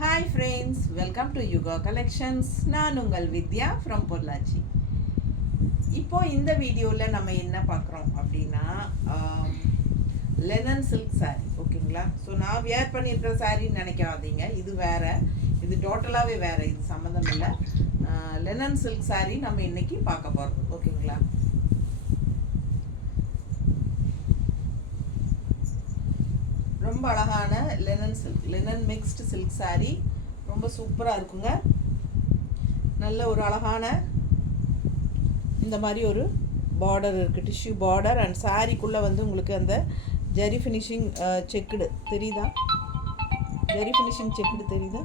Hi friends, welcome to Yuga Collections. நான் உங்கள் வித்யா from Pollachi. இப்போ இந்த வீடியோவில் நம்ம என்ன பார்க்குறோம் அப்படின்னா லெனன் சில்க் saree ஓகேங்களா. ஸோ நான் வியர் பண்ணியிருக்கிற சாரின்னு நினைக்காதீங்க, இது வேற, இது டோட்டலாகவே வேற, இது சம்மந்தம் இல்லை. லெனன் சில்க் saree நம்ம இன்னைக்கு பார்க்க போகிறோம் ஓகேங்களா. ரொம்ப அழகான லெனன் மிக்ஸ்டு சில்க் saree, ரொம்ப சூப்பராக இருக்குங்க. நல்ல ஒரு அழகான இந்த மாதிரி ஒரு பார்டர் இருக்குது, டிஷ்யூ பார்டர். அண்ட் சாரீக்குள்ளே வந்து உங்களுக்கு அந்த ஜெரி ஃபினிஷிங் செக்குடு தெரியுதா? ஜெரி ஃபினிஷிங் செக்குடு தெரியுதா?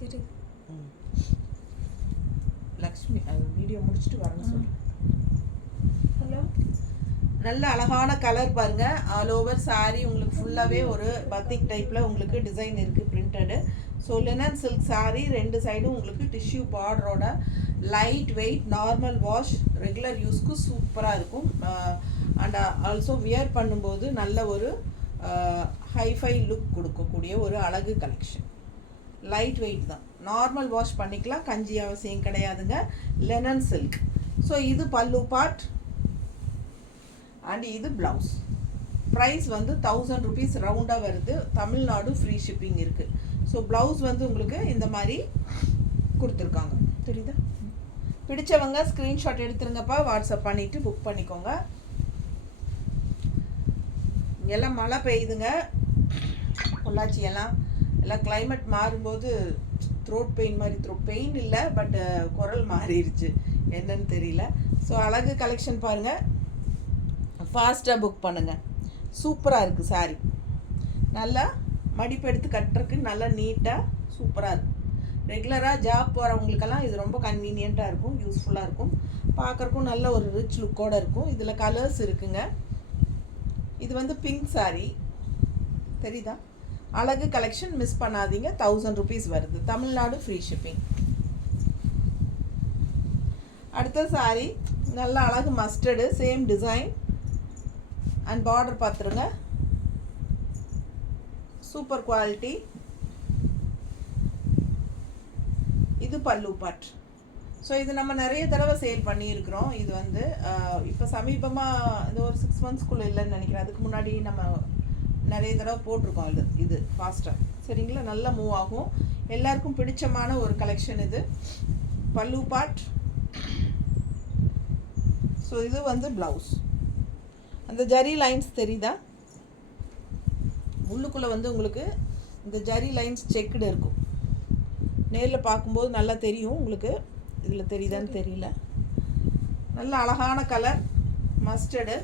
தெரியுது. லக்ஷ்மி வீடியோ முடிச்சுட்டு வரேன்னு சொல்கிறேன். ஹலோ, நல்ல அழகான கலர் பாருங்க. ஆல் ஓவர் சாரீ உங்களுக்கு ஃபுல்லாகவே ஒரு பத்திக் டைப்பில் உங்களுக்கு டிசைன் இருக்குது printed. So linen silk sari, ரெண்டு சைடும் உங்களுக்கு டிஷ்யூ பார்டரோட light weight, normal wash, regular யூஸ்க்கு சூப்பராக இருக்கும். அண்ட் ஆல்சோ வியர் பண்ணும்போது நல்ல ஒரு ஹைஃபை லுக் கொடுக்கக்கூடிய ஒரு அழகு கலெக்ஷன். லைட் வெயிட் தான், நார்மல் வாஷ் பண்ணிக்கலாம், கஞ்சி அவசியம் கிடையாதுங்க. Linen silk. ஸோ இது பல்லு பார்ட் அண்ட் இது ப்ளவுஸ். ப்ரைஸ் வந்து 1000 rupees ரவுண்டாக வருது. தமிழ்நாடு ஃப்ரீ ஷிப்பிங் இருக்குது. ஸோ ப்ளவுஸ் வந்து உங்களுக்கு இந்த மாதிரி கொடுத்துருக்காங்க, தெரியுதா? பிடிச்சவங்க ஸ்க்ரீன்ஷாட் எடுத்துருங்கப்பா, வாட்ஸ்அப் பண்ணிவிட்டு புக் பண்ணிக்கோங்க. எல்லாம் மழை பெய்யுதுங்க பொள்ளாச்சி எல்லாம் கிளைமேட் மாறும்போது த்ரோட் பெயின் மாதிரி, பெயின் இல்லை பட் குரல் மாறிடுச்சு, என்னன்னு தெரியல. ஸோ அழகு கலெக்ஷன் பாருங்கள், ஃபாஸ்ட்டாக புக் பண்ணுங்கள். சூப்பராக இருக்குது சாரீ, நல்லா மடிப்பு எடுத்து கட்டுறதுக்கு நல்லா நீட்டாக சூப்பராக இருக்கும். ரெகுலராக ஜாப் போகிறவங்களுக்கெல்லாம் இது ரொம்ப கன்வீனியண்ட்டாக இருக்கும், யூஸ்ஃபுல்லாக இருக்கும். பார்க்குறக்கும் நல்ல ஒரு ரிச் லுக்கோடு இருக்கும். இதில் கலர்ஸ் இருக்குங்க. இது வந்து பிங்க் சாரீ, தெரியுதா? அழகு கலெக்ஷன் மிஸ் பண்ணாதீங்க. 1000 rupees வருது, தமிழ்நாடு ஃப்ரீ ஷிப்பிங். அடுத்த சாரீ நல்ல அழகு mustard, same design and border பார்த்துருங்க, சூப்பர் குவாலிட்டி. இது பல்லு பார்ட். ஸோ இது நம்ம நிறைய தடவை சேல் பண்ணியிருக்கிறோம். இது வந்து இப்போ சமீபமாக இந்த ஒரு 6 monthsக்குள்ளே இல்லைன்னு நினைக்கிறேன். அதுக்கு முன்னாடி நம்ம நிறைய தடவை போட்டிருக்கோம். இது ஃபாஸ்ட்டாக, சரிங்களா? நல்லா மூவ் ஆகும். எல்லாருக்கும் பிடிச்சமான ஒரு கலெக்ஷன் இது. பல்லு பார்ட். ஸோ இது வந்து ப்ளவுஸ். அந்த ஜரி லைன்ஸ் தெரியுதா? உள்ளுக்குள்ளே வந்து உங்களுக்கு இந்த ஜரி லைன்ஸ் செக்குடு இருக்கும். நேரில் பார்க்கும்போது நல்லா தெரியும் உங்களுக்கு. இதில் தெரியுதான்னு தெரியல. நல்ல அழகான கலர் மஸ்டர்டு.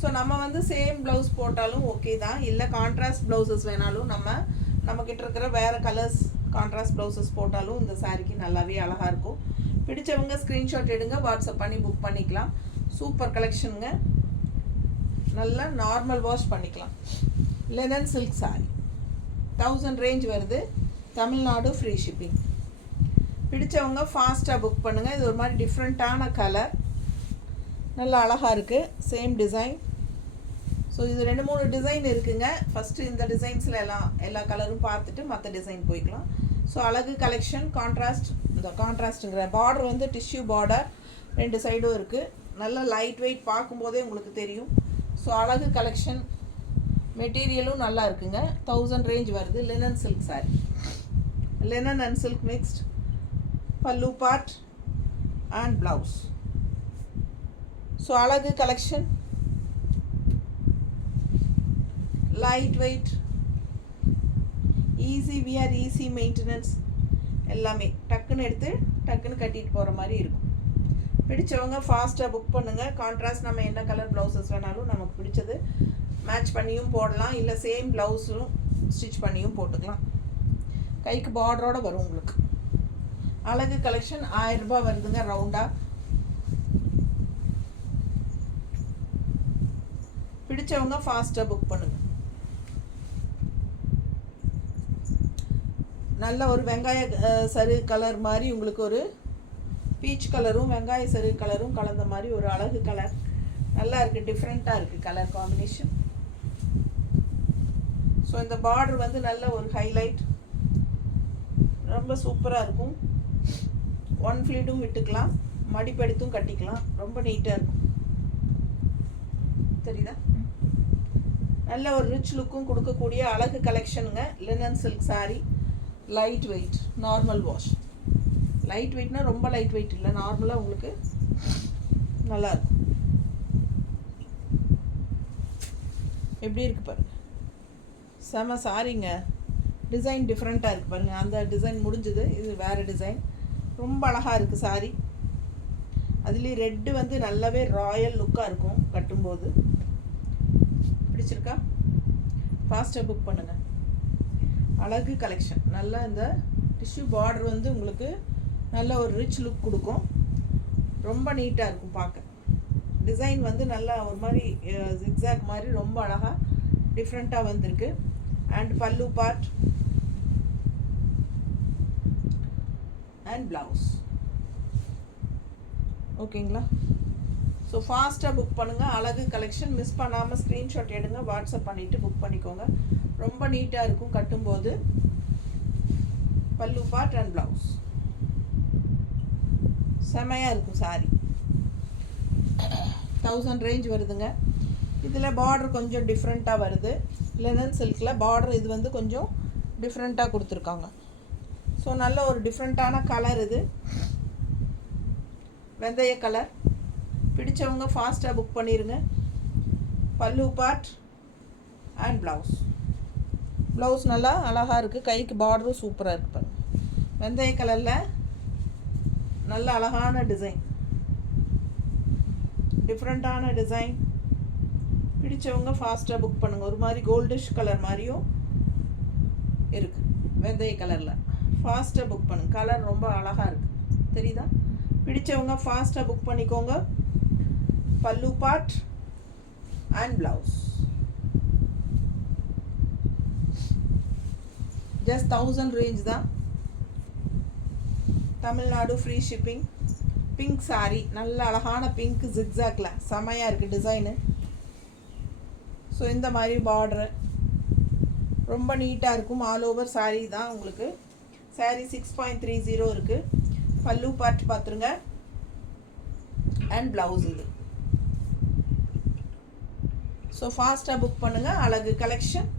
ஸோ நம்ம வந்து சேம் ப்ளவுஸ் போட்டாலும் ஓகே தான், இல்லை கான்ட்ராஸ்ட் ப்ளவுசஸ் வேணாலும் நம்மக்கிட்ட இருக்கிற வேறு கலர்ஸ் கான்ட்ராஸ்ட் ப்ளவுசஸ் போட்டாலும் இந்த சாரீக்கு நல்லாவே அழகாக இருக்கும். பிடிச்சவங்க ஸ்க்ரீன்ஷாட் எடுங்க, வாட்ஸ்அப் பண்ணி புக் பண்ணிக்கலாம். சூப்பர் கலெக்ஷனுங்க. நல்லா நார்மல் வாஷ் பண்ணிக்கலாம். லெனன் சில்க் சாரீ 1000 ரேஞ்ச் வருது, தமிழ்நாடு ஃப்ரீ ஷிப்பிங். பிடிச்சவங்க ஃபாஸ்ட்டாக புக் பண்ணுங்கள். இது ஒரு மாதிரி டிஃப்ரெண்ட்டான கலர், நல்லா அழகாக இருக்குது, சேம் டிசைன். ஸோ இது 2-3 டிசைன் இருக்குங்க. ஃபஸ்ட்டு இந்த டிசைன்ஸில் எல்லா கலரும் பார்த்துட்டு மற்ற டிசைன் போய்க்கலாம். ஸோ அழகு கலெக்ஷன். இந்த கான்ட்ராஸ்ட்டுங்கிற பார்டர் வந்து டிஷ்யூ பார்டர், ரெண்டு சைடும் இருக்குது. நல்ல லைட் வெயிட், பார்க்கும்போதே உங்களுக்கு தெரியும். ஸோ அழகு கலெக்ஷன். மெட்டீரியலும் நல்லா இருக்குங்க. 1000 ரேஞ்ச் வருது. Linen silk sari, linen and silk mixed. பல்லு பார்ட் அண்ட் ப்ளவுஸ். ஸோ அழகு collection, light weight, easy wear, easy maintenance. எல்லாமே டக்குன்னு எடுத்து டக்குன்னு கட்டிட்டு போகிற மாதிரி இருக்கும். பிடிச்சவங்க ஃபாஸ்ட்டாக புக் பண்ணுங்கள். கான்ட்ராஸ்ட் நம்ம என்ன கலர் ப்ளவுசஸ் வேணாலும் நமக்கு பிடிச்சது மேட்ச் பண்ணியும் போடலாம், இல்லை சேம் ப்ளவுஸும் ஸ்டிச் பண்ணியும் போட்டுக்கலாம். கைக்கு பார்டரோடு வரும் உங்களுக்கு. அழகு கலெக்ஷன் 1000 ரூபாய் வருதுங்க ரவுண்டாக. பிடிச்சவங்க ஃபாஸ்ட்டாக புக் பண்ணுங்கள். நல்ல ஒரு வெங்காய சரு கலர் மாதிரி உங்களுக்கு ஒரு பீச் கலரும் வெங்காய சரு கலரும் கலந்த மாதிரி ஒரு அழகு கலர். நல்லா இருக்குது, டிஃப்ரெண்ட்டாக இருக்குது கலர் காம்பினேஷன். ஸோ ஸோ இந்த பார்டர் வந்து நல்ல ஒரு ஹைலைட், ரொம்ப சூப்பராக இருக்கும். ஒன் ஃப்ளீட்டும் விட்டுக்கலாம், மடிப்பெடுத்தும் கட்டிக்கலாம், ரொம்ப நீட்டாக இருக்கும். தெரியுதா? நல்ல ஒரு ரிச் லுக்கும் கொடுக்கக்கூடிய அழகு கலெக்ஷனுங்க. Linen silk sari, light weight, normal wash. Light வெயிட்னா ரொம்ப லைட் வெயிட் இல்லை, நார்மலாக உங்களுக்கு நல்லாயிருக்கும். எப்படி இருக்குது பாருங்கள், செம சாரிங்க. டிசைன் டிஃப்ரெண்ட்டாக இருக்குது பாருங்கள். அந்த டிசைன் முடிஞ்சது, இது வேறு டிசைன். ரொம்ப அழகாக இருக்குது சாரீ. அதுலேயும் ரெட்டு வந்து நல்லாவே ராயல் லுக்காக இருக்கும் கட்டும்போது. பிடிச்சிருக்கா? ஃபாஸ்ட்டாக புக் பண்ணுங்கள். அழகு கலெக்ஷன். நல்லா இந்த டிஷ்யூ பார்டர் வந்து உங்களுக்கு நல்ல ஒரு ரிச் லுக் கொடுக்கும். ரொம்ப நீட்டாக இருக்கும் பார்க்க. டிசைன் வந்து நல்லா ஒரு மாதிரி ஜிக்ஸாக் மாதிரி ரொம்ப அழகாக டிஃப்ரெண்ட்டாக வந்திருக்கு. அண்ட் பல்லு பார்ட் அண்ட் ப்ளவுஸ். ஓகேங்களா? ஸோ ஃபாஸ்ட்டாக புக் பண்ணுங்கள். அழகு கலெக்ஷன். மிஸ் பண்ணாமல் ஸ்க்ரீன்ஷாட் எடுங்க, வாட்ஸ்அப் பண்ணிவிட்டு புக் பண்ணிக்கோங்க. ரொம்ப நீட்டாக இருக்கும் கட்டும்போது. பல்லு பார்ட் அண்ட் ப்ளவுஸ் செமையாக இருக்கும் சாரி. 1000 ரேஞ்ச் வருதுங்க. இதில் பார்டர் கொஞ்சம் டிஃப்ரெண்ட்டாக வருது. லினன் சில்கில் பார்டர் இது வந்து கொஞ்சம் டிஃப்ரெண்ட்டாக கொடுத்துருக்காங்க. ஸோ நல்ல ஒரு டிஃப்ரெண்ட்டான கலர் இது, வெந்தய கலர். பிடிச்சவங்க ஃபாஸ்ட்டாக புக் பண்ணிடுங்க. பல்லு பார்ட் அண்ட் ப்ளவுஸ். ப்ளவுஸ் நல்லா அழகாக இருக்குது, கைக்கு பார்டரும் சூப்பராக இருக்குது பாருங்கள். வெந்தய கலரில் நல்ல அழகான டிசைன், டிஃப்ரெண்ட்டான டிசைன். பிடிச்சவங்க ஃபாஸ்ட்டாக புக் பண்ணுங்கள். ஒரு மாதிரி கோல்டிஷ் கலர் மாதிரியும் இருக்குது வெந்தய கலரில். ஃபாஸ்ட்டாக புக் பண்ணுங்கள். கலர் ரொம்ப அழகாக இருக்குது, தெரியுதா? பிடிச்சவங்க ஃபாஸ்ட்டாக புக் பண்ணிக்கோங்க. Pallu part and blouse. Just 1000 range தான். Tamil Nadu free shipping. Pink sari, நல்ல அழகான பிங்க் ஜிக்ஸாக்ல செமையாக இருக்குது டிசைனு. ஸோ இந்த மாதிரி பார்டரு ரொம்ப நீட்டாக இருக்கும். ஆல் ஓவர் சாரீ தான் உங்களுக்கு. சாரீ 6.30 இருக்குது. பல்லு பார்ட் பார்த்துருங்க அண்ட் ப்ளவுஸ் இது. ஸோ ஃபாஸ்ட்டாக புக் பண்ணுங்கள். அழகு கலெக்ஷன்.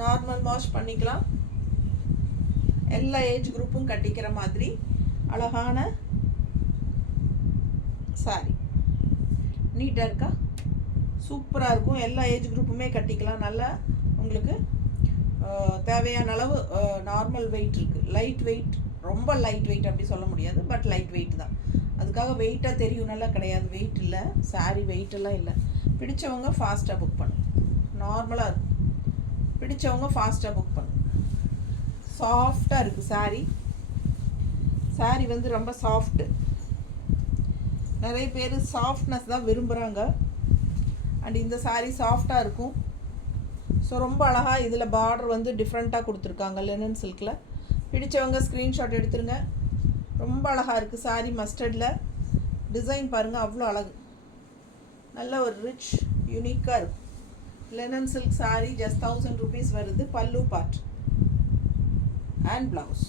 நார்மல் வாஷ் பண்ணிக்கலாம். எல்லா ஏஜ் குரூப்பும் கட்டிக்கிற மாதிரி அழகான சாரி. நீட்டாக இருக்கா? சூப்பராக இருக்கும். எல்லா ஏஜ் குரூப்புமே கட்டிக்கலாம். நல்லா உங்களுக்கு தேவையான அளவு நார்மல் வெயிட் இருக்குது. லைட் வெயிட், ரொம்ப லைட் வெயிட் அப்படி சொல்ல முடியாது, பட் லைட் வெயிட் தான். அதுக்காக வெயிட்டாக தெரியும் நல்லா கிடையாது, வெயிட் இல்லை. சாரி வெயிட்டெல்லாம் இல்லை. பிடிச்சவங்க ஃபாஸ்ட்டாக புக் பண்ணுங்க. நார்மலாக இருக்கும். பிடிச்சவங்க ஃபாஸ்ட்டாக புக் பண்ணுங்க. சாஃப்டாக இருக்குது சாரீ. சாரீ வந்து ரொம்ப சாஃப்ட்டு. நிறைய பேர் சாஃப்ட்னஸ் தான் விரும்புகிறாங்க. அண்ட் இந்த சாரீ சாஃப்டாக இருக்கும். ஸோ ரொம்ப அழகாக இதில் பார்டர் வந்து டிஃப்ரெண்ட்டாக கொடுத்துருக்காங்க லினன் சில்கில். பிடிச்சவங்க ஸ்க்ரீன்ஷாட் எடுத்துருங்க. ரொம்ப அழகாக இருக்குது சாரீ. மஸ்டர்டில் டிசைன் பாருங்கள், அவ்வளோ அழகு. நல்ல ஒரு ரிச் யூனிக்காக இருக்கும். Linen silk sari just 1000 rupees வருது. பல்லு பார்ட் அண்ட் ப்ளவுஸ்.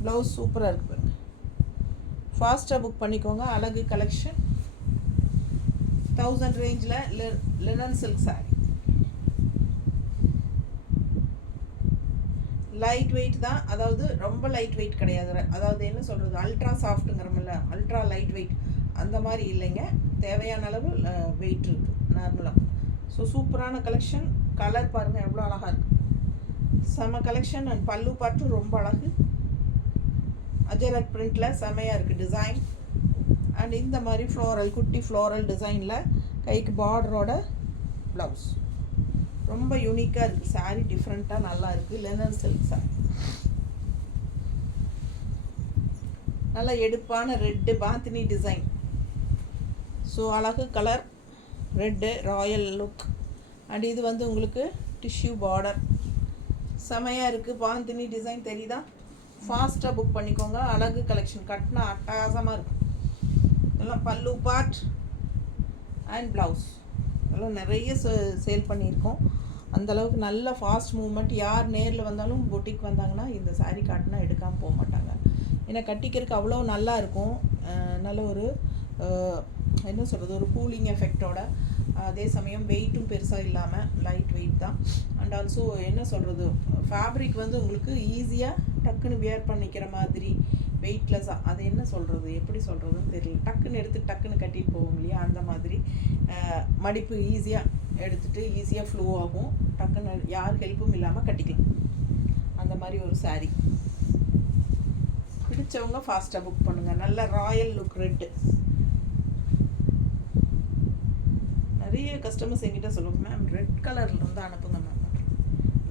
ப்ளவுஸ் சூப்பராக இருக்குது பாருங்கள். ஃபாஸ்ட்டாக புக் பண்ணிக்கோங்க. அழகு கலெக்ஷன். 1000 ரேஞ்சில் linen silk sari. Light wait தான், அதாவது ரொம்ப லைட் வெயிட் கிடையாது. அதாவது என்ன சொல்கிறது, அல்ட்ரா சாஃப்ட்டுங்கிறமில்ல, அல்ட்ரா லைட் வெயிட் அந்த மாதிரி இல்லைங்க. தேவையான அளவு வெயிட் இருக்குது நார்மலாக. ஸோ சூப்பரான கலெக்ஷன். கலர் பாருங்கள் எவ்வளோ அழகாக இருக்குது. செம கலெக்ஷன். அண்ட் பல்லு பார்ட்டும் ரொம்ப அழகு. அஜரத் பிரிண்டில் செமையாக இருக்குது டிசைன். அண்ட் இந்த மாதிரி ஃப்ளோரல், குட்டி ஃப்ளோரல் டிசைனில் கைக்கு பார்டரோட ப்ளவுஸ். ரொம்ப யூனிக்காக இருக்குது சாரீ. டிஃப்ரெண்ட்டாக நல்லா இருக்குது. Linen silk sari. நல்லா எடுப்பான ரெட்டு பாந்தினி டிசைன். ஸோ அழகு colour, red Royal look. And இது வந்து உங்களுக்கு டிஷ்யூ பார்டர். செமையாக இருக்குது. பாந்தினி டிசைன் தெரியுதா? ஃபாஸ்ட்டாக புக் பண்ணிக்கோங்க. அழகு கலெக்ஷன். கட்டினா அட்டகாசமாக இருக்கும். இதெல்லாம் பல்லு பார்ட் அண்ட் ப்ளவுஸ். அதெல்லாம் நிறைய சேல் பண்ணியிருக்கோம். அந்தளவுக்கு நல்ல ஃபாஸ்ட் மூவ்மெண்ட். யார் நேரில் வந்தாலும் பொட்டிக் வந்தாங்கன்னா இந்த சாரீ காட்டினா எடுக்காமல் போக மாட்டாங்க. ஏன்னா கட்டிக்கிறதுக்கு அவ்வளோ நல்லா இருக்கும். நல்ல ஒரு என்ன சொல்கிறது, ஒரு கூலிங் எஃபெக்டோட, அதே சமயம் வெயிட்டும் பெருசாக இல்லாமல் லைட் வெயிட் தான். அண்ட் ஆல்சோ என்ன சொல்கிறது, ஃபேப்ரிக் வந்து உங்களுக்கு ஈஸியாக டக்குன்னு வியர் பண்ணிக்கிற மாதிரி வெயிட்லெஸ்ஸாக, அது என்ன சொல்கிறது, எப்படி சொல்கிறதுன்னு தெரியல. டக்குன்னு எடுத்து டக்குன்னு கட்டிட்டு போவோம் இல்லையா, அந்த மாதிரி மடிப்பு ஈஸியாக எடுத்துகிட்டு ஈஸியாக ஃப்ளோ ஆகும். டக்குன்னு யார் ஹெல்ப்பும் இல்லாமல் கட்டிக்கலாம். அந்த மாதிரி ஒரு சாரீ பிடிச்சவங்க ஃபாஸ்ட்டாக புக் பண்ணுங்கள். நல்ல ராயல் லுக் ரெட்டு. நிறைய கஸ்டமர்ஸ் என்கிட்ட சொல்லுவாங்க, மேம் ரெட் கலரில் இருந்து அனுப்புங்க மேம்.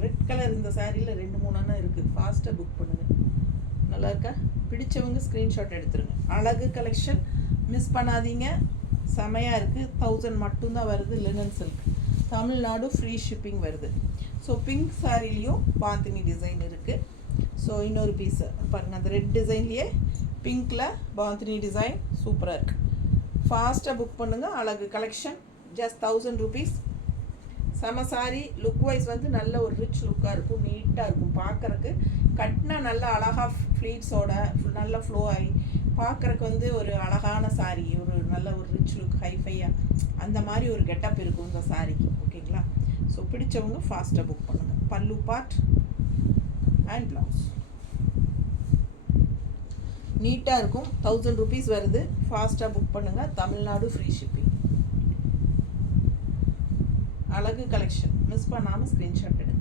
ரெட் கலர் இந்த சாரியில் 2-3 இருக்குது, ஃபாஸ்ட்டாக புக் பண்ணுங்கள். நல்லா இருக்கா? பிடிச்சவங்க ஸ்க்ரீன்ஷாட் எடுத்துருங்க. அழகு கலெக்ஷன் மிஸ் பண்ணாதீங்க, செமையாக இருக்குது. 1000 மட்டும்தான் வருது. Linen silk, Tamil Nadu free shipping வருது. ஸோ பிங்க் சாரிலையும் பாந்தினி டிசைன் இருக்குது. ஸோ இன்னொரு பீஸு பாருங்கள், அந்த ரெட் டிசைன்லேயே பிங்க்கில் பாந்தினி டிசைன் சூப்பராக இருக்குது. ஃபாஸ்ட்டாக புக் பண்ணுங்கள். அழகு கலெக்ஷன் ஜஸ்ட் 1000 rupees. செம சாரி. லுக் வைஸ் வந்து நல்ல ஒரு ரிச் லுக்காக இருக்கும், நீட்டாக இருக்கும் பார்க்குறக்கு. கட்டினா நல்லா அழகாக ஃப்ளீட்ஸோட நல்லா ஃப்ளோ ஆகி பார்க்குறக்கு வந்து ஒரு அழகான சாரீ, ஒரு நல்ல ஒரு ரிச் லுக், ஹைஃபையாக அந்த மாதிரி ஒரு கெட்டப் இருக்கும் இந்த சாரிக்கு. ஓகேங்களா? ஸோ பிடிச்சவங்க ஃபாஸ்ட்டாக புக் பண்ணுங்கள். பல்லு பார்ட் அண்ட் ப்ளவுஸ் நீட்டாக இருக்கும். 1000 rupees வருது. ஃபாஸ்ட்டாக புக் பண்ணுங்கள். Tamil Nadu free shipping. அழகு கலெக்ஷன் மிஸ் பண்ணாமல் ஸ்க்ரீன்ஷாட் எடுங்க.